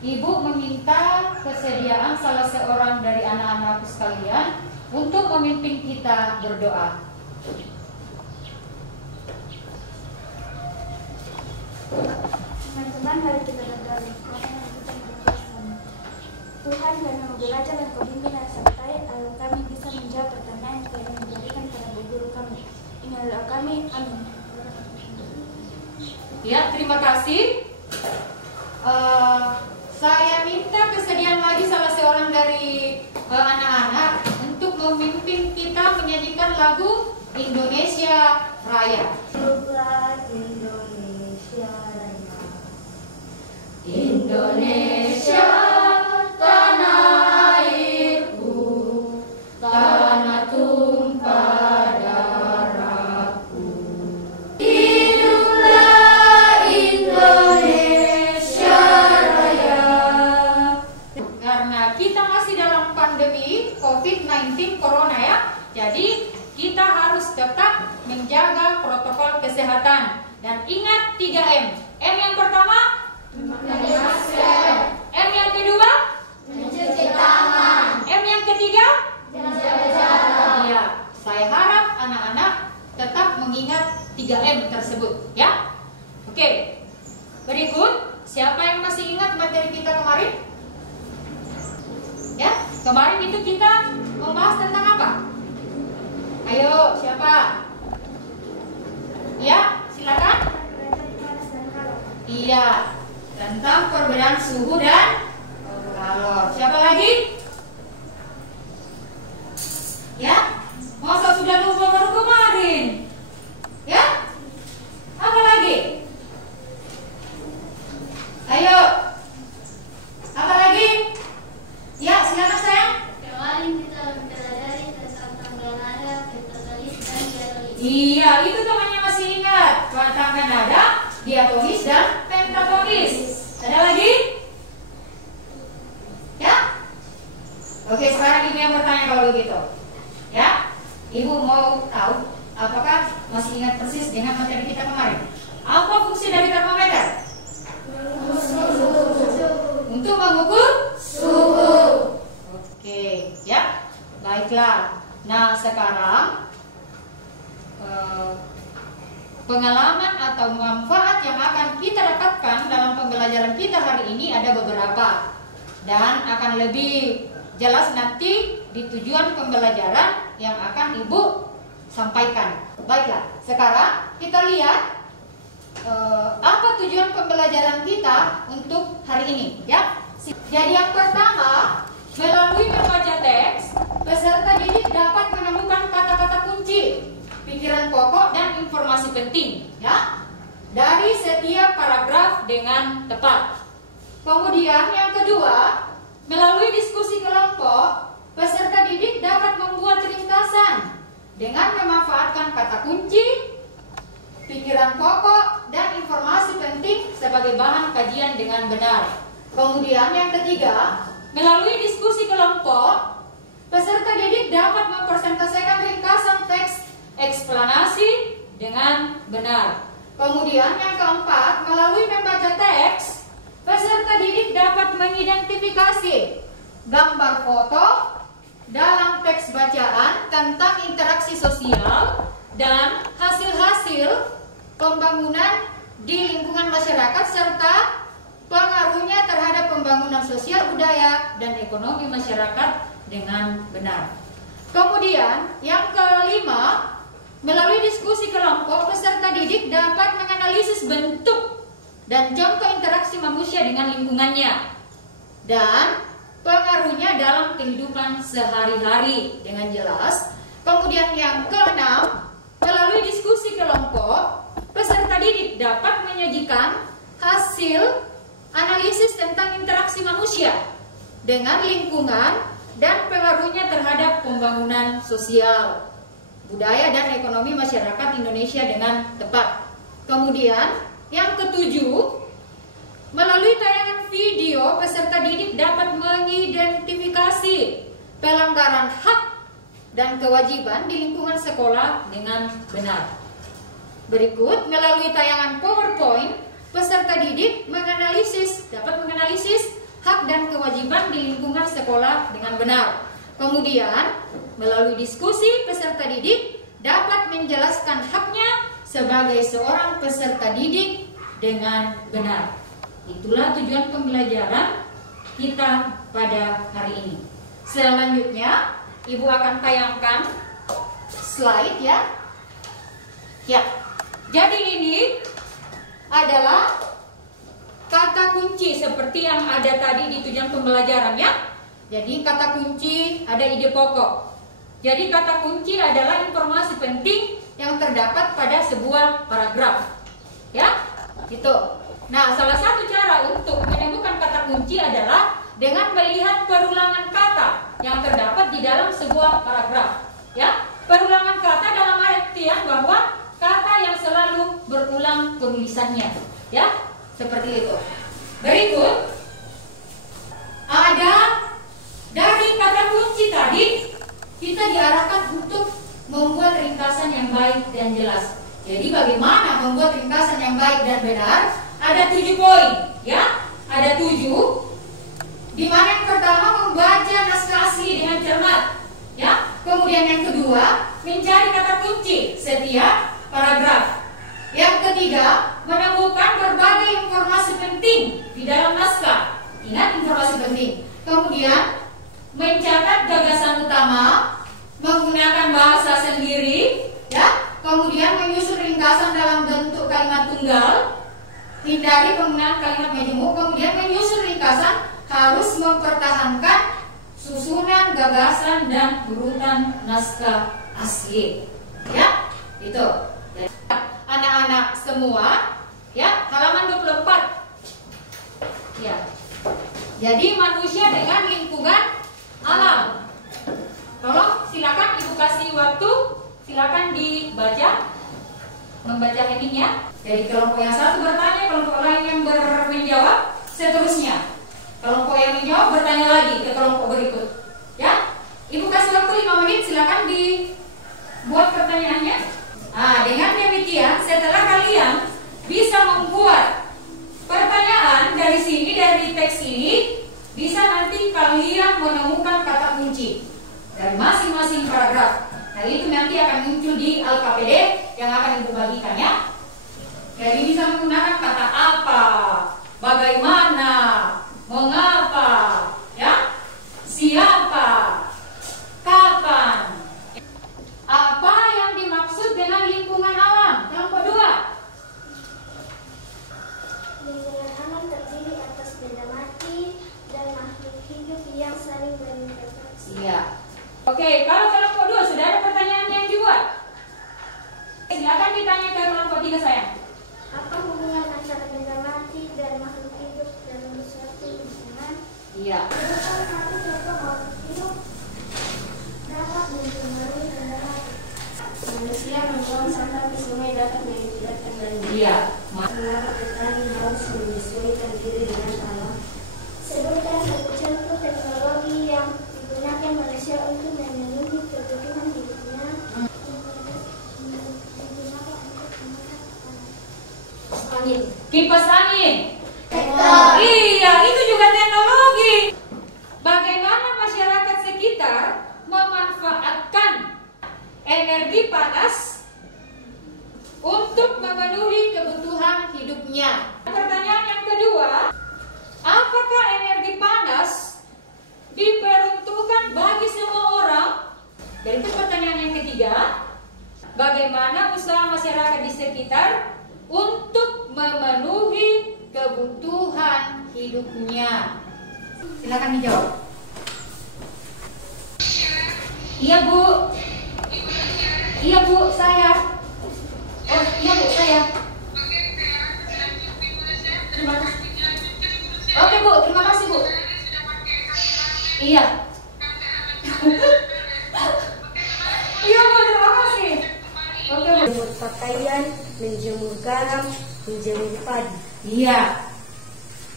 Ibu meminta kesediaan salah seorang dari anak-anakku sekalian untuk memimpin kita berdoa. Teman-teman, mari kita berdoa. Tuhan, kami mau belajar dan Kau bimbing dan sertai agar kami bisa menjawab pertanyaan yang Kau berikan kepada Bu Guru kami. Ini adalah kami, amin. Ya, terima kasih. Saya minta kesediaan lagi salah seorang dari anak-anak untuk memimpin kita menyanyikan lagu Indonesia Raya. Indonesia Raya. Indonesia, tanah airku, tanah tumpah darahku. Hiduplah Indonesia Raya. Karena kita masih dalam pandemi COVID-19 Corona ya, jadi kita harus tetap menjaga protokol kesehatan. Dan ingat 3M. M yang pertama, Memakai masker. M yang kedua, Mencuci tangan. M yang ketiga, Jaga jarak. iya, saya harap anak-anak tetap mengingat 3M tersebut ya. Oke. Berikut, siapa yang masih ingat materi kita kemarin? Ya, kemarin itu kita membahas tentang apa? Ayo, siapa? Ya, silakan. Iya, tentang perbedaan suhu dan kalor. Siapa lagi? Ya, masa sudah lupa baru kemarin? Ya, apa lagi? Ayo, apa lagi? Ya, silakan sayang. Kemarin kita mempelajari tentang tanggal nada, pentatonis, dan diatonis. Iya, itu temannya masih ingat. Tanggal nada, diatonis dan pentatonis. Ada lagi? Ya? Oke, sekarang ibu yang bertanya kalau begitu. Ya? Ibu mau tahu apakah masih ingat persis dengan materi kita kemarin? Apa fungsi dari termometer? Untuk mengukur suhu. Oke, ya. Baiklah. Nah, sekarang pengalaman atau manfaat yang akan kita dapatkan dalam pembelajaran kita hari ini ada beberapa, dan akan lebih jelas nanti di tujuan pembelajaran yang akan ibu sampaikan. Baiklah, sekarang kita lihat apa tujuan pembelajaran kita untuk hari ini ya. Jadi yang pertama, melalui membaca teks, peserta didik dapat menemukan kata-kata kunci, pikiran pokok dan informasi penting ya dari setiap paragraf dengan tepat. Kemudian yang kedua, melalui diskusi kelompok, peserta didik dapat membuat ringkasan dengan memanfaatkan kata kunci, pikiran pokok dan informasi penting sebagai bahan kajian dengan benar. Kemudian yang ketiga, melalui diskusi kelompok, peserta didik dapat mempresentasikan ringkasan teks eksplanasi dengan benar. Kemudian yang keempat, melalui membaca teks, peserta didik dapat mengidentifikasi gambar foto dalam teks bacaan tentang interaksi sosial dan hasil-hasil pembangunan di lingkungan masyarakat serta pengaruhnya terhadap pembangunan sosial, budaya, dan ekonomi masyarakat dengan benar. Kemudian yang kelima, melalui diskusi kelompok, peserta didik dapat menganalisis bentuk dan contoh interaksi manusia dengan lingkungannya dan pengaruhnya dalam kehidupan sehari-hari dengan jelas. Kemudian yang keenam, melalui diskusi kelompok, peserta didik dapat menyajikan hasil analisis tentang interaksi manusia dengan lingkungan dan pengaruhnya terhadap pembangunan sosial, budaya, dan ekonomi masyarakat Indonesia dengan tepat. Kemudian yang ketujuh, melalui tayangan video, peserta didik dapat mengidentifikasi pelanggaran hak dan kewajiban di lingkungan sekolah dengan benar. Berikut, melalui tayangan PowerPoint, peserta didik dapat menganalisis dan kewajiban di lingkungan sekolah dengan benar. Kemudian, melalui diskusi peserta didik dapat menjelaskan haknya sebagai seorang peserta didik dengan benar. Itulah tujuan pembelajaran kita pada hari ini. Selanjutnya, Ibu akan tayangkan slide ya. Ya. Jadi ini adalah kata kunci seperti yang ada tadi di tujuan pembelajaran ya. Jadi kata kunci ada ide pokok. Jadi kata kunci adalah informasi penting yang terdapat pada sebuah paragraf. Ya, itu. Nah, salah satu cara untuk menemukan kata kunci adalah dengan melihat perulangan kata yang terdapat di dalam sebuah paragraf. Ya, perulangan kata dalam artian bahwa kata yang selalu berulang penulisannya. Ya, seperti itu. Berikut ada dari kata kunci tadi kita diarahkan untuk membuat ringkasan yang baik dan jelas. Jadi bagaimana membuat ringkasan yang baik dan benar? Ada 7 poin, ya. Ada 7. Di mana yang pertama membaca naskah asli dengan cermat, ya. Kemudian yang kedua mencari kata kunci setiap paragraf. Yang ketiga menemukan berbagai informasi penting di dalam naskah. Ingat informasi penting. Kemudian mencatat gagasan utama menggunakan bahasa sendiri, ya. Kemudian menyusun ringkasan dalam bentuk kalimat tunggal. Hindari penggunaan kalimat majemuk. Kemudian menyusun ringkasan harus mempertahankan susunan gagasan dan urutan naskah asli. Ya, itu. Anak-anak semua, ya, halaman 24. Ya. Jadi manusia dengan lingkungan alam. Tolong silakan Ibu kasih waktu, silakan dibaca, membaca headingnya. Jadi kelompok yang satu bertanya, kelompok lain yang menjawab, seterusnya. Kelompok yang menjawab bertanya lagi ke kelompok berikut. Ya, Ibu kasih waktu 5 menit, silakan dibuat pertanyaannya. Nah, dengan demikian setelah kalian bisa membuat pertanyaan dari sini, dari teks ini, bisa nanti kalian menemukan kata kunci dari masing-masing paragraf. Nah, itu nanti akan muncul di LKPD yang akan Ibu bagikan ya. Jadi bisa menggunakan kata apa, bagaimana, mengapa, ya, siapa, kapan. Apa yang dimaksud dengan lingkungan alam? Kelompok 2. Lingkungan alam terdiri atas benda mati dan makhluk hidup yang saling berinteraksi. Iya. Oke, kalau kelompok 2 sudah ada pertanyaan yang dibuat? Silakan ditanya ke kelompok 3 sayang. Apa hubungan antara benda mati dan makhluk hidup dalam suatu lingkungan? Iya. Salah satu contoh makhluk hidup dapat mempengaruhi benda mati. Manusia membuang sampah ke sungai dapat mengakibatkan banjir. Iya. Mengapa petani harus menyesuaikan diri dengan alam? Sebutkan satu contoh teknologi yang digunakan manusia untuk memenuhi kebutuhan hidupnya. Angin. Kipas angin. Betul. Iya, itu juga teknologi. Bagaimana masyarakat sekitar memanfaatkan energi panas untuk memenuhi kebutuhan hidupnya? Pertanyaan yang kedua, apakah energi panas diperuntukkan bagi semua orang? Dan itu pertanyaan yang ketiga, bagaimana usaha masyarakat di sekitar untuk memenuhi kebutuhan hidupnya? Silakan dijawab. Iya Bu. Iya Bu, saya. Oh iya Bu, saya. Terima kasih. Oke Bu, terima kasih Bu. Iya. Iya Bu, terima kasih. Oke Bu. Menjemur pakaian, menjemur garam, menjemur padi. Iya.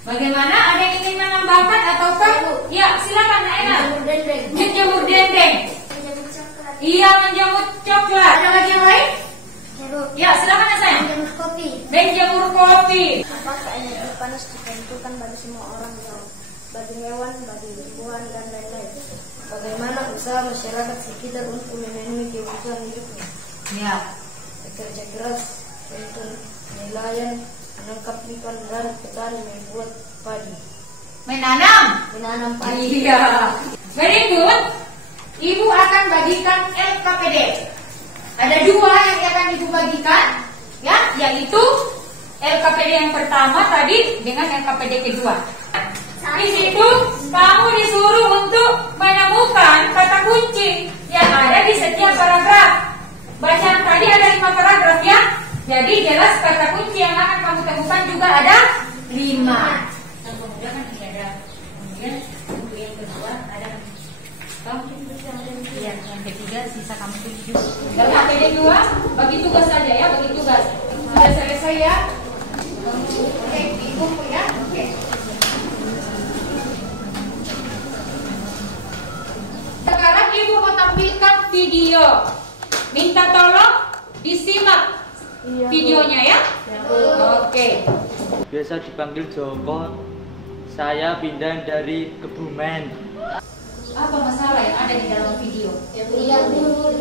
Bagaimana? Ada yang ingin menambahkan atau Pak? Ya, silakan Aina. Menjemur dendeng. Menjemur dendeng. Menjemur coklat. Iya, menjemur coklat. Ada lagi yang lain? Jeruk. Ya, silakan ya sayang. Menjemur kopi. Menjemur kopi. Apakah energi panas ditentukan bagi semua orang atau bagi bagi hewan, bagi lingkungan, dan lain-lain. Bagaimana usaha masyarakat sekitar untuk memenuhi kebutuhan hidupnya? Ya. Bekerja keras untuk nelayan, menangkap ikan, dan petani membuat padi. Menanam padi. Iya. Very good. Ibu akan bagikan LKPD. Ada 2 yang akan Ibu bagikan, ya, yaitu LKPD yang pertama tadi dengan LKPD kedua. Di situ kamu disuruh untuk menemukan kata kunci yang ada di setiap paragraf. Bacaan tadi ada 5 paragraf ya. Jadi jelas kata kunci yang akan kamu temukan juga ada 5. Dan kemudian kan ini ada. Kemudian untuk yang kedua ada ya, yang ketiga sisa kamu 7. Kalau LKPD 2 bagi tugas saja ya, bagi tugas. Sudah selesai ya. Oke, di buku ya. Oke. Sekarang Ibu mau tampilkan video. Minta tolong disimak videonya ya. Oke. Biasa dipanggil Joko. Saya pindah dari Kebumen. Apa masalah yang ada di dalam video?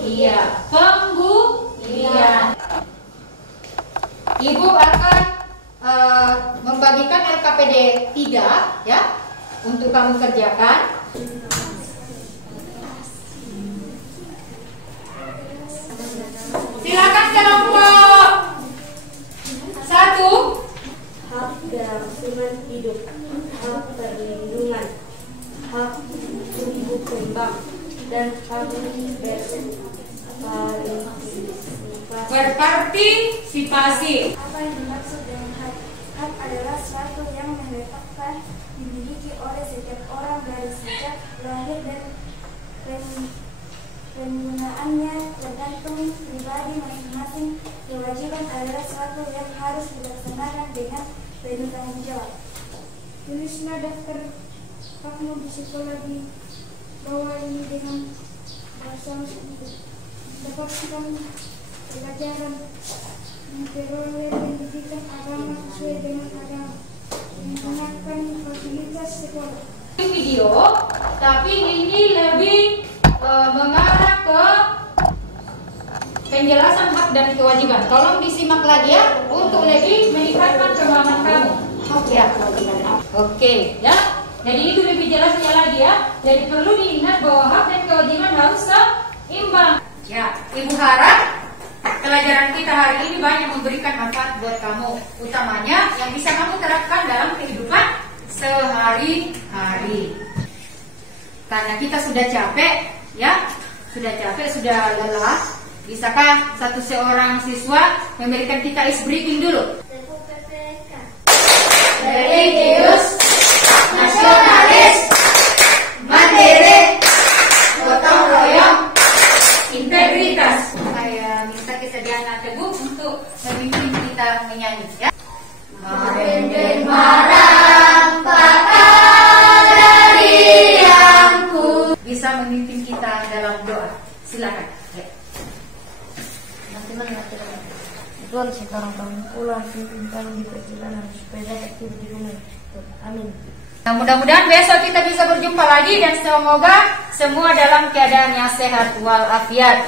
Iya, pembuktian. Ibu akan membagikan LKPD 3 ya untuk kamu kerjakan. Silakan kelompok 1. Hak kelangsungan hidup, hak perlindungan, hak tumbuh kembang, dan hak Berpartisipasi. Apa yang dimaksud dengan hak? Hak adalah suatu yang meletakkan dimiliki oleh setiap orang dari sejak lahir dan penggunaannya tergantung pribadi masing-masing. Kewajiban adalah suatu yang harus dilaksanakan dengan penuh tanggung jawab. Tulislah daftar hakmu di sekolah di bawah ini dengan bahasa dapatkan pelajaran, memperoleh pendidikan agama sesuai dengan agama, menggunakan fasilitas sekolah. Video, tapi ini lebih mengarah ke penjelasan hak dan kewajiban. Tolong disimak lagi ya untuk lebih meningkatkan pemahaman kamu. Ya. Oke, ya. Jadi itu lebih jelasnya lagi ya. Jadi perlu diingat bahwa hak dan kewajiban harus seimbang. Ya, Ibu harap pelajaran kita hari ini banyak memberikan manfaat buat kamu, utamanya yang bisa kamu terapkan dalam kehidupan sehari-hari. Karena kita sudah capek, ya, sudah lelah. Bisakah seorang siswa memberikan kita ice breaking dulu? Religius, nasionalis, mandiri, gotong royong, integritas. Saya minta kesediaan Teguh untuk memimpin kita menyanyi, ya. Merendeng marang kakak dari aku. Bisa memimpin kita dalam doa. Silakan. Ya. Tuhan, sekarang kami pulang, pimpin kami di perjalanan supaya dapat tidur di rumah. Amin. Nah, mudah-mudahan besok kita bisa berjumpa lagi dan semoga semua dalam keadaan yang sehat walafiat.